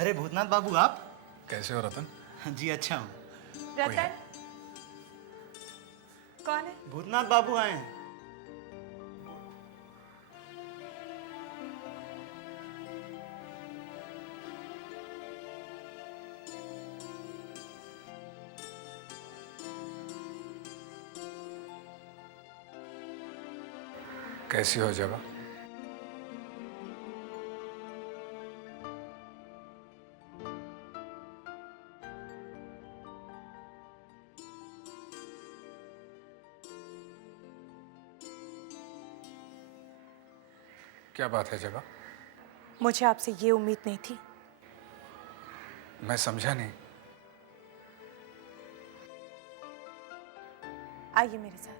अरे भूतनाथ बाबू आप? कैसे हो रतन? जी अच्छा हूँ। रतन कौन है? भूतनाथ बाबू आए हैं। कैसी हो जबा? क्या बात है जबा? मुझे आपसे ये उम्मीद नहीं थी। मैं समझा नहीं। आइए मेरे साथ।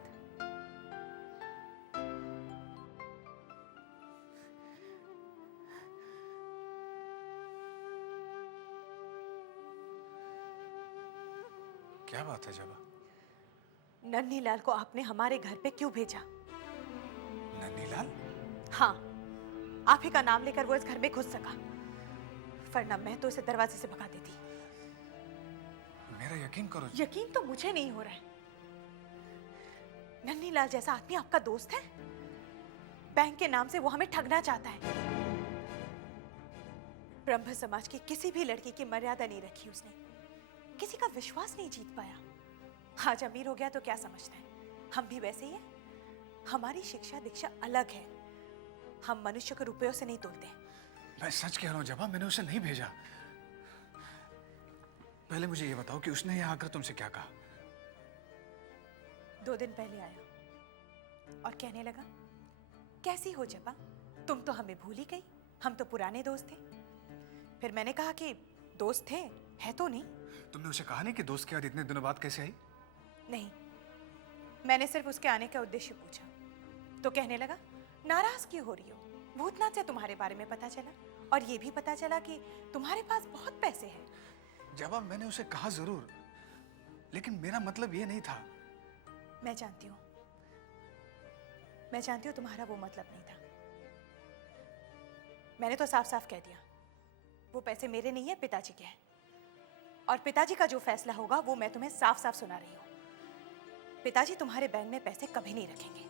क्या बात है जबा? नन्हीलाल को आपने हमारे घर पे क्यों भेजा? नन्हीलाल? हाँ, आप ही का नाम लेकर वो इस घर में घुस सका, वरना मैं तो इसे दरवाजे से भगा देती। मेरा यकीन करो। यकीन तो मुझे नहीं हो रहा है। नन्हीलाल जैसा आदमी आपका दोस्त है? बैंक के नाम से वो हमें ठगना चाहता है। ब्रह्म समाज की किसी भी लड़की की मर्यादा नहीं रखी उसने, किसी का विश्वास नहीं जीत पाया। आज अमीर हो गया तो क्या समझता है हम भी वैसे ही हैं। हमारी शिक्षा दीक्षा अलग है, हम मनुष्य को रुपयों से नहीं तोलते। मैं सच कह रहा हूँ जबा, मैंने उसे नहीं भेजा। पहले मुझे ये बताओ कि उसने यहाँ आकर तुमसे क्या कहा? 2 दिन पहले आया और कहने लगा, कैसी हो जबा, तुम तो हमें भूल ही गई, हम तो पुराने दोस्त थे। फिर मैंने कहा कि दोस्त थे, है तो नहीं। तुमने उसे कहा नहीं कि दोस्त के बाद इतने दिनों बाद कैसे आई? नहीं, मैंने सिर्फ उसके आने का उद्देश्य पूछा तो कहने लगा, नाराज क्यों हो रही हो, भूतनाथ से तुम्हारे बारे में पता चला और ये भी पता चला कि तुम्हारे पास बहुत पैसे हैं। जबा मैंने उसे कहा जरूर, लेकिन मेरा मतलब ये नहीं था। मैं जानती हूँ, मैं जानती हूँ तुम्हारा वो मतलब नहीं था। मैंने तो साफ साफ कह दिया, वो पैसे मेरे नहीं है, पिताजी के हैं, और पिताजी का जो फैसला होगा वो मैं तुम्हें साफ साफ सुना रही हूँ। पिताजी तुम्हारे बैंक में पैसे कभी नहीं रखेंगे।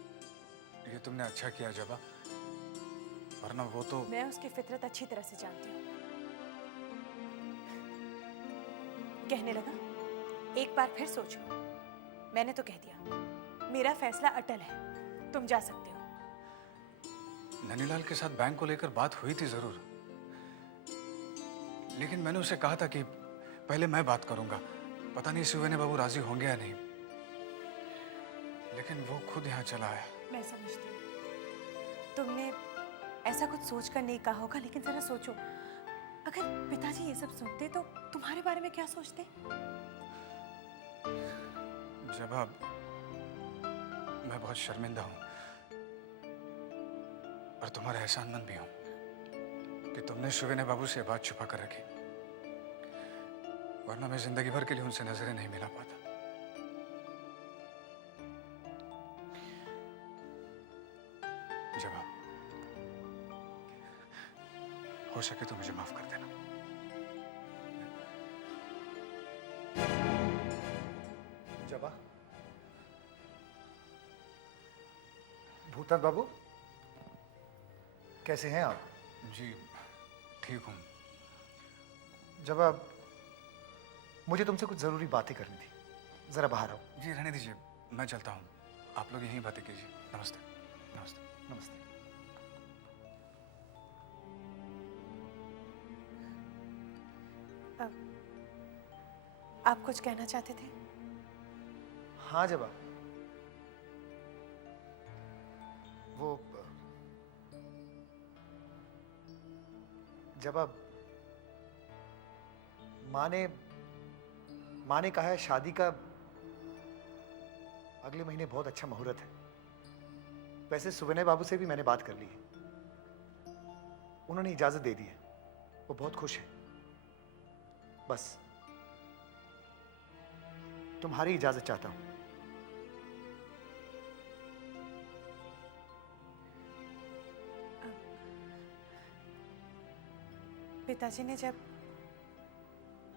ये तुमने अच्छा किया जबा, वरना वो तो। मैं उसकी फितरत अच्छी तरह से जानती हूँ। कहने लगा, एक बार फिर सोच लो। मैंने तो कह दिया, मेरा फैसला अटल है, तुम जा सकते हो। नन्हीलाल के साथ बैंक को लेकर बात हुई थी जरूर, लेकिन मैंने उसे कहा था कि पहले मैं बात करूंगा। पता नहीं सुवेने बाबू राजी होंगे या नहीं, लेकिन वो खुद यहाँ चला आया। मैं समझती हूँ तुमने ऐसा कुछ सोचकर नहीं कहा होगा, लेकिन जरा सोचो, अगर पिताजी ये सब सुनते तो तुम्हारे बारे में क्या सोचते? जवाब, मैं बहुत शर्मिंदा हूं और तुम्हारा एहसानमंद भी हूं कि तुमने सुवेने बाबू से बात छुपा कर रखी, वरना मैं जिंदगी भर के लिए उनसे नजरें नहीं मिला पाता। जवाब, हो सके तो मुझे माफ कर देना। जबा, भूतनाथ बाबू कैसे हैं आप? जी ठीक हूं। जबा, मुझे तुमसे कुछ जरूरी बातें करनी थी, जरा बाहर आओ। जी रहने दीजिए, मैं चलता हूं, आप लोग यहीं बातें कीजिए। नमस्ते। नमस्ते। नमस्ते। आप कुछ कहना चाहते थे? हाँ जबा, वो जबा, माँ ने कहा है शादी का अगले महीने बहुत अच्छा मुहूर्त है। वैसे सुविनय बाबू से भी मैंने बात कर ली है, उन्होंने इजाजत दे दी है, वो बहुत खुश है। बस तुम्हारी इजाजत चाहता हूं। पिताजी ने जब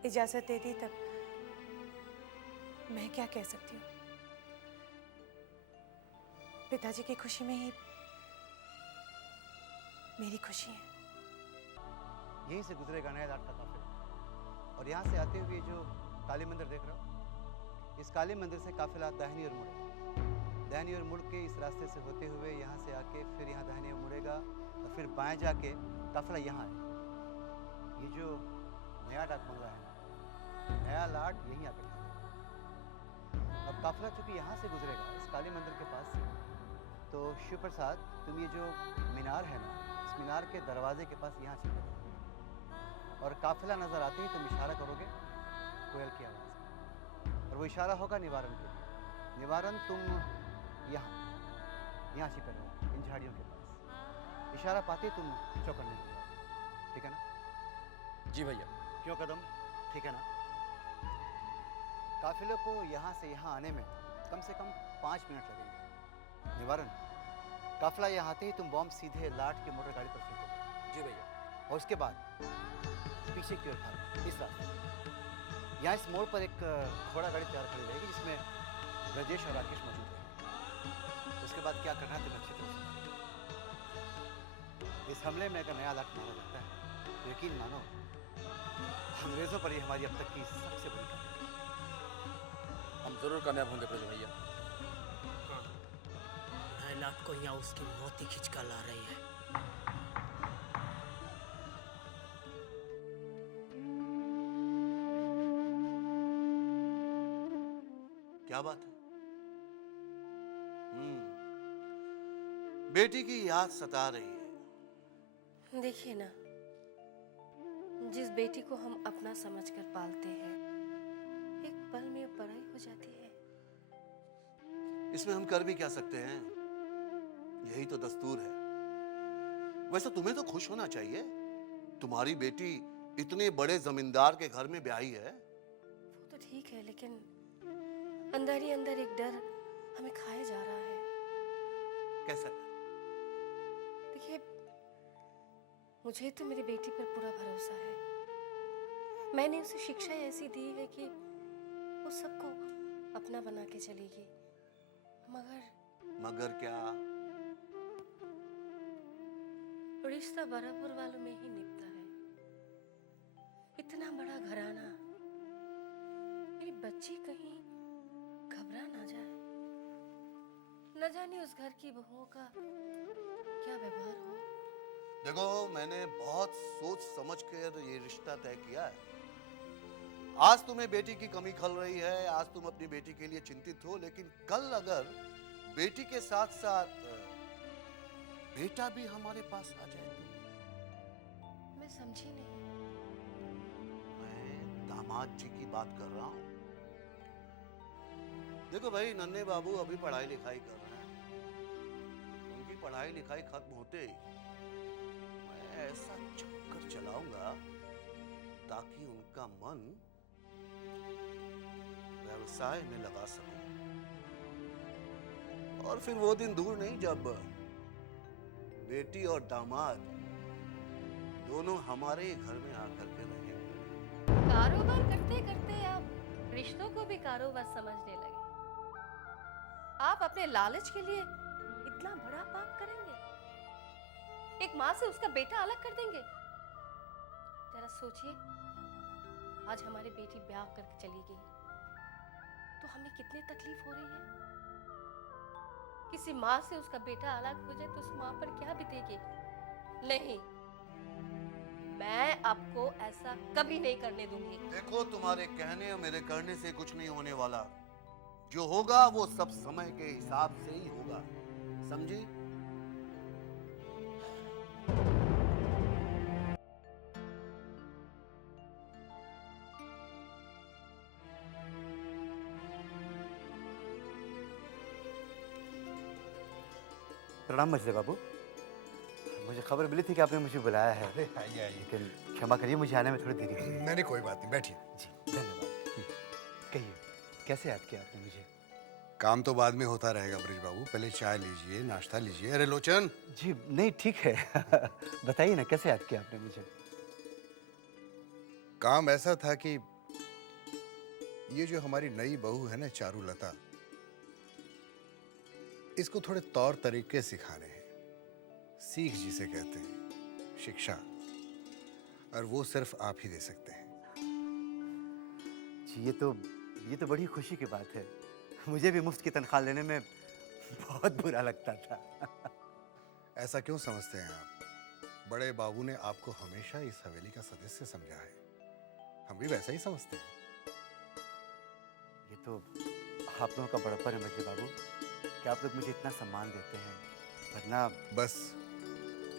इजाजत दे दी तब मैं क्या कह सकती हूँ। पिताजी की खुशी में ही मेरी खुशी है। यहीं से गुजरेगा नया लाट का काफिला और यहाँ से आते हुए जो काली मंदिर देख रहे हो, इस काली मंदिर से काफिला दाहिनी ओर मुड़ेगा। दाहिनी ओर मुड़ के इस रास्ते से होते हुए यहाँ से आके फिर यहाँ दाहिनी ओर मुड़ेगा और फिर बाएं जाके काफिला यहाँ आएगा। ये जो नया डाक बंगला है ना, नया लाट यहीं आकर ठहरेगा। अब काफिला चूंकि यहाँ से गुजरेगा इस काली मंदिर के पास से, तो शिव प्रसाद तुम ये जो मीनार है ना, इस मीनार के दरवाजे के पास यहाँ छिपे रहो और काफिला नजर आते ही तुम इशारा करोगे कोयल की आवाज़ में, और वो इशारा होगा निवारण के लिए। निवारण तुम यहाँ छिपे रहो इन झाड़ियों के पास। इशारा पाते ही तुम चौकन्ने हो जाओगे, ठीक है ना? जी भैया। क्यों कदम, ठीक है ना? काफिले को यहाँ से यहाँ आने में कम से कम 5 मिनट लगेंगे। निवारण, काफिला यहाँ आते ही तुम बॉम्ब सीधे लाट की मोटर गाड़ी पर फेंकोगे। जी भैया। और उसके बाद पीछे की ओर भागो इस रास्ते। यहाँ इस मोड़ पर एक घोड़ा गाड़ी तैयार खड़ी रहेगी जिसमें ब्रजेश और राकेश मौजूद रहेंगे। उसके बाद क्या करना है तुम्हें अच्छी तरह से। इस हमले में अगर नया लाट मारा जाता है तो यकीन मानो अंग्रेजों पर ही हमारी अब तक की सबसे बड़ी कामयाबी। हम जरूर कामयाब होंगे ब्रज भैया। नए लाट को यहाँ उसकी मौत ही खिंच कर ला रही है। क्या बात है? बेटी की याद सता रही है। देखिए ना, जिस बेटी को हम अपना समझकर पालते हैं, एक पल में पराई हो जाती है। इसमें हम कर भी क्या सकते हैं? यही तो दस्तूर है। वैसे तुम्हें तो खुश होना चाहिए, तुम्हारी बेटी इतने बड़े जमींदार के घर में ब्याही है। वो तो ठीक है, लेकिन अंदर ही अंदर एक डर हमें खाया जा रहा है। कैसा डर? देखिए, मुझे तो मेरी बेटी पर पूरा भरोसा है। मैंने उसे शिक्षा ऐसी दी है कि वो सबको अपना बना के चलेगी। मगर क्या? रिश्ता बराबर वालों में ही निपटा है। इतना बड़ा घराना, मेरी बच्ची कहीं घबरा ना जाए। न जाने उस घर की बहुओं का क्या व्यवहार हो। देखो, मैंने बहुत सोच समझ कर ये रिश्ता तय किया है। आज तुम्हें बेटी की कमी खल रही है, आज तुम अपनी बेटी के लिए चिंतित हो, लेकिन कल अगर बेटी के साथ साथ बेटा भी हमारे पास आ जाए तो? मैं समझी नहीं। मैं दामाद जी की बात कर रहा हूं। देखो भाई, नन्हे बाबू अभी पढ़ाई लिखाई कर रहे हैं। उनकी पढ़ाई लिखाई खत्म होते ही मैं ऐसा चक्कर चलाऊंगा ताकि उनका मन व्यवसाय में लगा सकूं। और फिर वो दिन दूर नहीं जब बेटी और दामाद दोनों हमारे ही घर में आकर के रहेंगे। कारोबार करते करते आप रिश्तों को भी कारोबार समझने लगे। आप अपने लालच के लिए इतना बड़ा पाप करेंगे? एक माँ से उसका बेटा अलग कर देंगे? जरा सोचिए, आज हमारी बेटी ब्याह करके चली गई तो हमें कितनी तकलीफ हो रही है। किसी माँ से उसका बेटा अलग हो जाए तो उस माँ पर क्या बीतेगी? नहीं, मैं आपको ऐसा कभी नहीं करने दूंगी। देखो, तुम्हारे कहने और मेरे करने से कुछ नहीं होने वाला। जो होगा वो सब समय के हिसाब से ही होगा, समझी? प्रणाम मछली बाबू। मुझे खबर मिली थी कि आपने मुझे बुलाया है। अरे आइए आइए। लेकिन क्षमा करिए, मुझे आने में थोड़ी देरी हुई। नहीं नहीं, कोई बात नहीं, बैठिए। जी धन्यवाद। कहिए, कैसे याद किया आपने मुझे? काम तो बाद में होता रहेगा ब्रिज बाबू, पहले चाय लीजिए, नाश्ता लीजिए। अरे लोचन। जी नहीं, ठीक है। बताइए ना, कैसे याद किया आपने मुझे? काम ऐसा था कि ये जो हमारी नई बहू है ना चारुलता, इसको थोड़े तौर तरीके सिखाने हैं। सीख जिसे कहते हैं, शिक्षा, और वो सिर्फ आप ही दे सकते हैं। जी ये तो बड़ी खुशी की बात है। मुझे भी मुफ्त की तनख्वाह लेने में बहुत बुरा लगता था। ऐसा क्यों समझते हैं आप? बड़े बाबू ने आपको हमेशा इस हवेली का सदस्य समझा है। हम भी वैसा ही समझते हैं। ये तो आप लोगों का बड़प्पन है मजली बाबू कि आप लोग मुझे इतना सम्मान देते हैं, वरना बस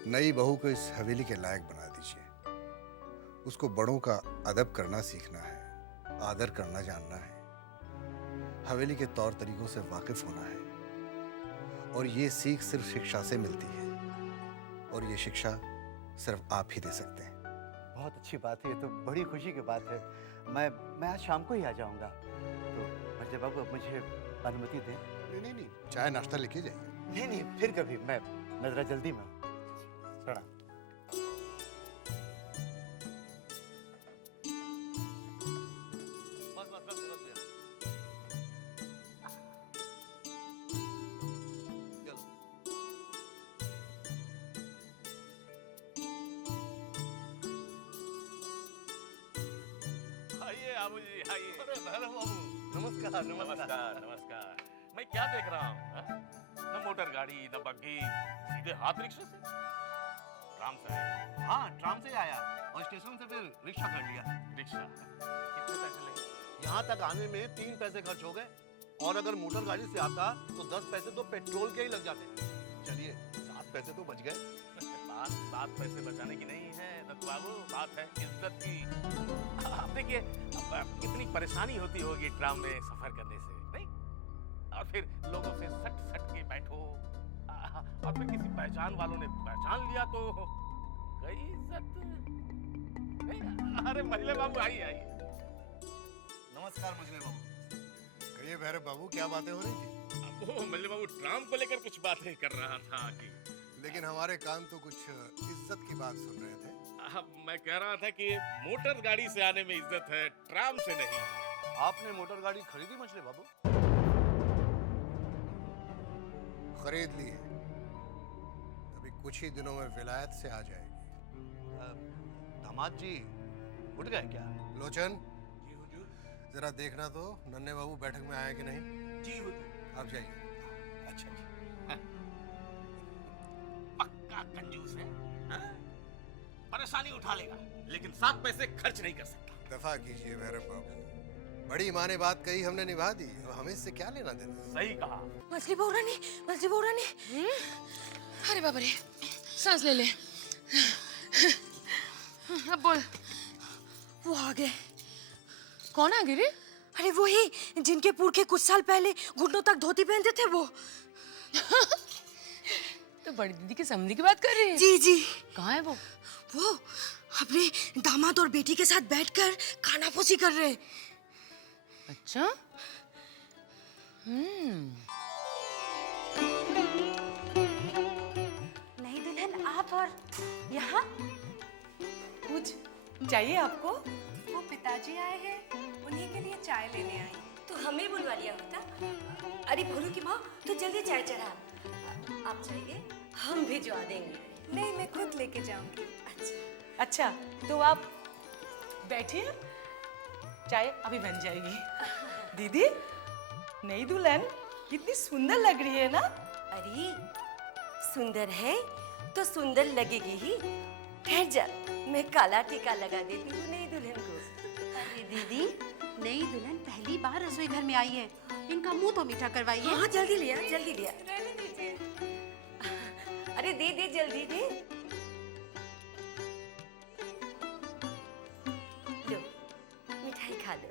नई बहू को इस हवेली के लायक बना दीजिए। उसको बड़ों का अदब करना सीखना है, आदर करना जानना है, हवेली के तौर तरीकों से वाकिफ होना है। और ये सीख सिर्फ शिक्षा से मिलती है, और ये शिक्षा सिर्फ आप ही दे सकते हैं। बहुत अच्छी बात है, ये तो बड़ी खुशी की बात है। मैं आज शाम को ही आ जाऊंगा। तो मजली बाबू अब मुझे अनुमति दें। नहीं, चाय नाश्ता लेके जाइए। नहीं, फिर कभी। मैं जरा जल्दी में हूं। प्रणाम। आइए बाबू जी, आइए। अरे भैरव बाबू, नमस्कार। नमस्कार नमस्कार। मैं क्या देख रहा हूँ? न मोटर गाड़ी, न बग्घी, सीधे हाथ रिक्शे से। ट्राम से आया। हाँ, ट्राम से आया और स्टेशन से फिर रिक्शा कर लिया। रिक्शा कितने पैसे लगे? यहाँ तक आने में 3 पैसे खर्च हो गए, और अगर मोटर गाड़ी से आता तो 10 पैसे तो पेट्रोल के ही लग जाते। चलिए, 7 पैसे तो बच गए। बात 7 पैसे बचाने की नहीं है दत्त बाबू, बात है इज्जत की। अब देखिए, अब कितनी परेशानी होती होगी ट्राम में सफर करने से, नहीं? और फिर लोगों से सट सट के बैठो, और फिर किसी पहचान वालों ने पहचान लिया तो गई इज्जत। नहीं? अरे महिले बाबू, आइए आइए। नमस्कार मजले बाबू। कहिए भैरव बाबू, क्या बातें हो रही थी? वो महिले बाबू ट्राम को लेकर कुछ बातें कर रहा था कि लेकिन हमारे कान तो कुछ इज्जत की बात सुन रहे थे। मैं कह रहा था कि मोटर गाड़ी से आने में इज्जत है, ट्राम से नहीं। आपने मोटर गाड़ी खरीदी मछली बाबू? खरीद ली है, अभी कुछ ही दिनों में विलायत से आ जाएगी। दामाद जी उठ गए क्या? लोचन, जरा देखना तो नन्हे बाबू बैठक में आए कि नहीं। जी हुजूर। आप जाइए। अच्छा पक्का कंजूस है, हाँ? परेशानी उठा लेगा लेकिन 7 पैसे खर्च नहीं कर सकता। दफा कीजिए भैरव बाबू, बड़ी माँ ने बात कही, हमने निभा दी, अब हमें इससे क्या लेना देना। सही कहा। मछली बहू रानी, मछली बहू रानी। अरे बाबा रे, सांस ले ले। अब बोल। वो आ गए। कौन आ गए रे? अरे वही जिनके पुरखे कुछ साल पहले घुटनों तक धोती पहनते थे, वो। तो बड़ी दीदी की समधी की बात कर रही है? जी जी। कहाँ है वो? वो अपने दामाद और बेटी के साथ बैठकर खाना फूसी कर रहे। अच्छा। नहीं दुल्हन, आप और यहाँ कुछ चाहिए आपको? वो पिताजी आए हैं, उन्हीं के लिए चाय लेने आई। तो हमें बुलवा लिया होता। अरे भोलू की माँ, तो जल्दी चाय चढ़ा। आप चाहिए? हम भिजवा देंगे। नहीं, मैं खुद लेके जाऊंगी। अच्छा, तो आप बैठिए, चाय अभी बन जाएगी। दीदी, नई दुल्हन कितनी सुंदर लग रही है ना? अरे सुंदर है तो सुंदर लगेगी ही। ठहर जा, मैं काला टीका लगा देती हूँ नई दुल्हन को। अरे दीदी, नई दुल्हन पहली बार रसोई घर में आई है, इनका मुंह तो मीठा करवाइए। हाँ, जल्दी लिया, जल्दी लिया। रहने दीजिए। अरे दे दे, जल्दी दे। लो, मिठाई खा लो।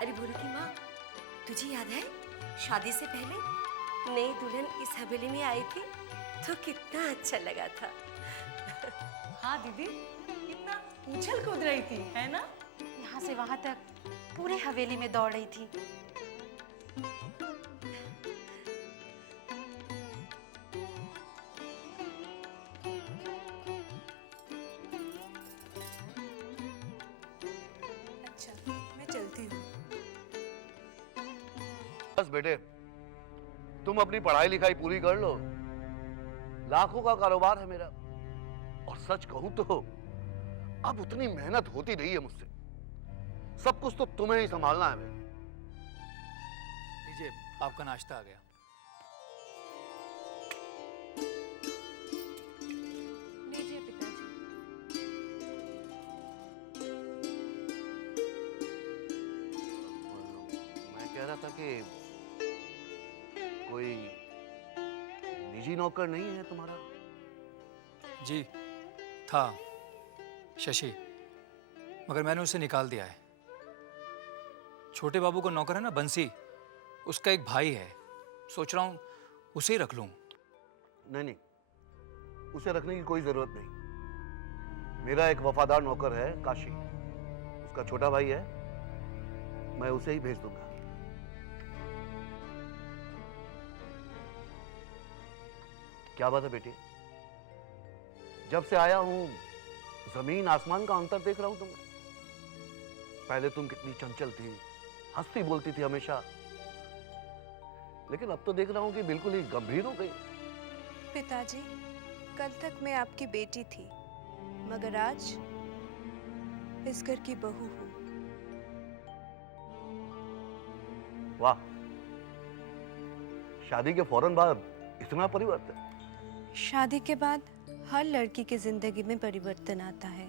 अरे भोलू की माँ, तुझे याद है शादी से पहले नई दुल्हन इस हवेली में आई थी तो कितना अच्छा लगा था। हाँ दीदी, कितना उछल कूद रही थी, है ना? यहाँ से वहां तक पूरे हवेली में दौड़ रही थी। बस बेटे, तुम अपनी पढ़ाई लिखाई पूरी कर लो। लाखों का कारोबार है मेरा, और सच कहूं तो अब उतनी मेहनत होती नहीं है मुझसे। सब कुछ तो तुम्हें ही संभालना है। लीजिए, आपका नाश्ता आ गया। लीजिए पिताजी। मैं कह रहा था कि कोई निजी नौकर नहीं है तुम्हारा? जी था, शशि, मगर मैंने उसे निकाल दिया है। छोटे बाबू को नौकर है ना बंसी, उसका एक भाई है, सोच रहा हूँ उसे ही रख लूँ। नहीं नहीं, उसे रखने की कोई जरूरत नहीं। मेरा एक वफादार नौकर है काशी, उसका छोटा भाई है, मैं उसे ही भेज दूंगा। क्या बात है बेटी? जब से आया हूं जमीन आसमान का अंतर देख रहा हूं तुम। पहले तुम कितनी चंचल थी, हंसती बोलती थी हमेशा, लेकिन अब तो देख रहा हूं कि बिल्कुल ही गंभीर हो गई। पिताजी, कल तक मैं आपकी बेटी थी, मगर आज इस घर की बहू हूँ। वाह, शादी के फौरन बाद इतना परिवर्तन? शादी के बाद हर लड़की की जिंदगी में परिवर्तन आता है,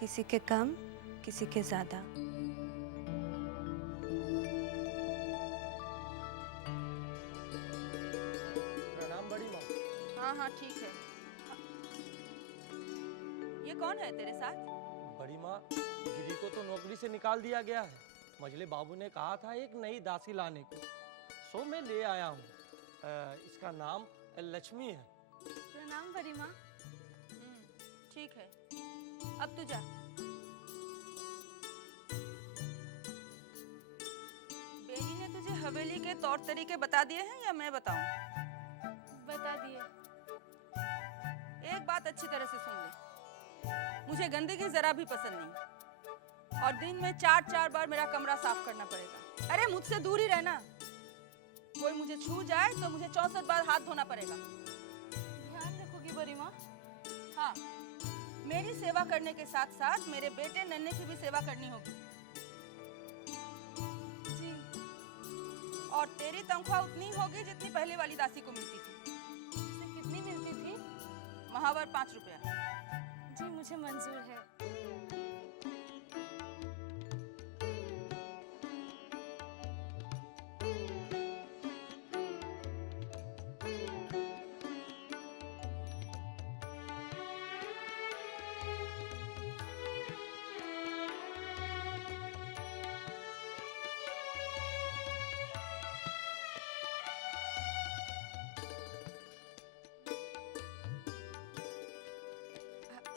किसी के कम, किसी के ज्यादा। प्रणाम बड़ी माँ। हाँ हाँ ठीक है। ये कौन है तेरे साथ? बड़ी माँ, गिरी को तो नौकरी से निकाल दिया गया है। मझले बाबू ने कहा था एक नई दासी लाने को, सो मैं ले आया हूँ। इसका नाम लक्ष्मी है। प्रणाम बड़ी माँ। ठीक है, अब तू जा। बेली ने तुझे हवेली के तौर तरीके बता दिए हैं या मैं बताऊं? बता दिए। एक बात अच्छी तरह से सुन ले, मुझे गंदगी जरा भी पसंद नहीं, और दिन में 4-4 बार मेरा कमरा साफ करना पड़ेगा। अरे मुझसे दूर ही रहना। कोई मुझे छू जाए तो मुझे 64 बार हाथ धोना पड़ेगा। ध्यान रखोगी बड़ी माँ? हाँ, मेरी सेवा करने के साथ साथ मेरे बेटे नन्हे की भी सेवा करनी होगी। जी। और तेरी तनख्वाह उतनी होगी जितनी पहले वाली दासी को मिलती थी। उसे कितनी मिलती थी? महावर 5 रुपया। जी मुझे मंजूर है।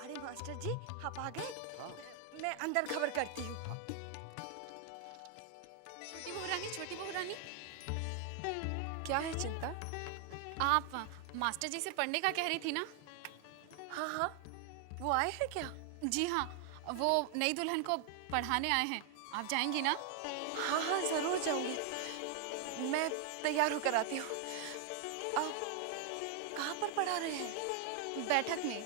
अरे मास्टर जी, आप आ गए? हाँ। मैं अंदर खबर करती हूँ। छोटी बहू रानी, छोटी बहू रानी, क्या है चिंता? आप मास्टर जी से पढ़ने का कह रही थी ना? हाँ हाँ, वो आए हैं क्या? जी हाँ, वो नई दुल्हन को पढ़ाने आए हैं। आप जाएंगी ना? हाँ हाँ जरूर जाऊंगी, मैं तैयार होकर आती हूँ। कहाँ पर पढ़ा रहे हैं? बैठक में।